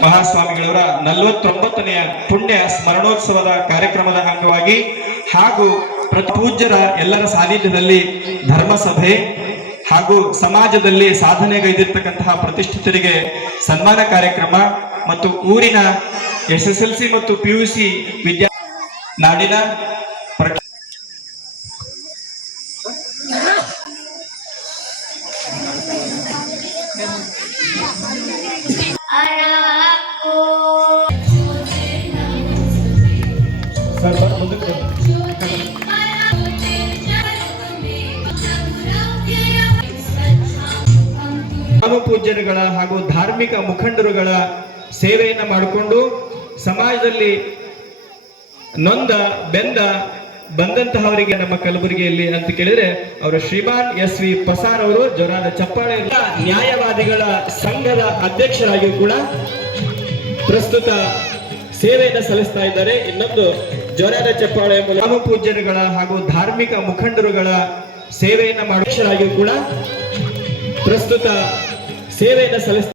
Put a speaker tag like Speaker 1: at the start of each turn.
Speaker 1: ಮಹಾಸ್ವಾಮಿಗಳವರ ನಲವತ್ತೊಂಬತ್ತನೆಯ ಪುಣ್ಯ ಸ್ಮರಣೋತ್ಸವದ ಕಾರ್ಯಕ್ರಮದ ಅಂಗವಾಗಿ ಹಾಗೂ ಪೂಜ್ಯರ ಎಲ್ಲರ ಸಾನ್ನಿಧ್ಯದಲ್ಲಿ ಧರ್ಮಸಭೆ ಹಾಗೂ ಸಮಾಜದಲ್ಲಿ ಸಾಧನೆಗೈದಿರ್ತಕ್ಕಂತಹ ಪ್ರತಿಷ್ಠಿತರಿಗೆ ಸನ್ಮಾನ ಕಾರ್ಯಕ್ರಮ ಮತ್ತು ಊರಿನ ಎಸ್ ಎಸ್ ಎಲ್ ಸಿ ಮತ್ತು ಪಿ ಯು ಸಿ ವಿದ್ಯಾ ನಾಡಿನ ಪ್ರ- ಪೂಜ್ಯರುಗಳ ಹಾಗೂ ಧಾರ್ಮಿಕ ಮುಖಂಡರುಗಳ ಸೇವೆಯನ್ನು ಮಾಡಿಕೊಂಡು ಸಮಾಜದಲ್ಲಿ ನೊಂದ, ಬೆಂದ ಬಂದಂತಹವರಿಗೆ ನಮ್ಮ ಕಲಬುರಗಿಯಲ್ಲಿ ಅಂತ ಕೇಳಿದ್ರೆ ಅವರು ಶ್ರೀಮಾನ್ ಎಸ್ ವಿ ಪಸಾರ್ ಅವರು, ಜೋರಾದ ಚಪ್ಪಾಳೆ ನ್ಯಾಯವಾದಿಗಳ ಸಂಘದ ಅಧ್ಯಕ್ಷರಾಗಿ ಕೂಡ ಪ್ರಸ್ತುತ ಸೇವೆಯನ್ನು ಸಲ್ಲಿಸ್ತಾ ಇದ್ದಾರೆ. ಇನ್ನೊಂದು ಜೋರಾದ ಚಪ್ಪಾಳೆ ಮೂಲಕ ಪೂಜ್ಯರುಗಳ ಹಾಗೂ ಧಾರ್ಮಿಕ ಮುಖಂಡರುಗಳ ಸೇವೆಯನ್ನು ಮಾಡುವ ಕೂಡ ಪ್ರಸ್ತುತ ಸೇವೆಯನ್ನು ಸಲ್ಲಿಸ್ತಾ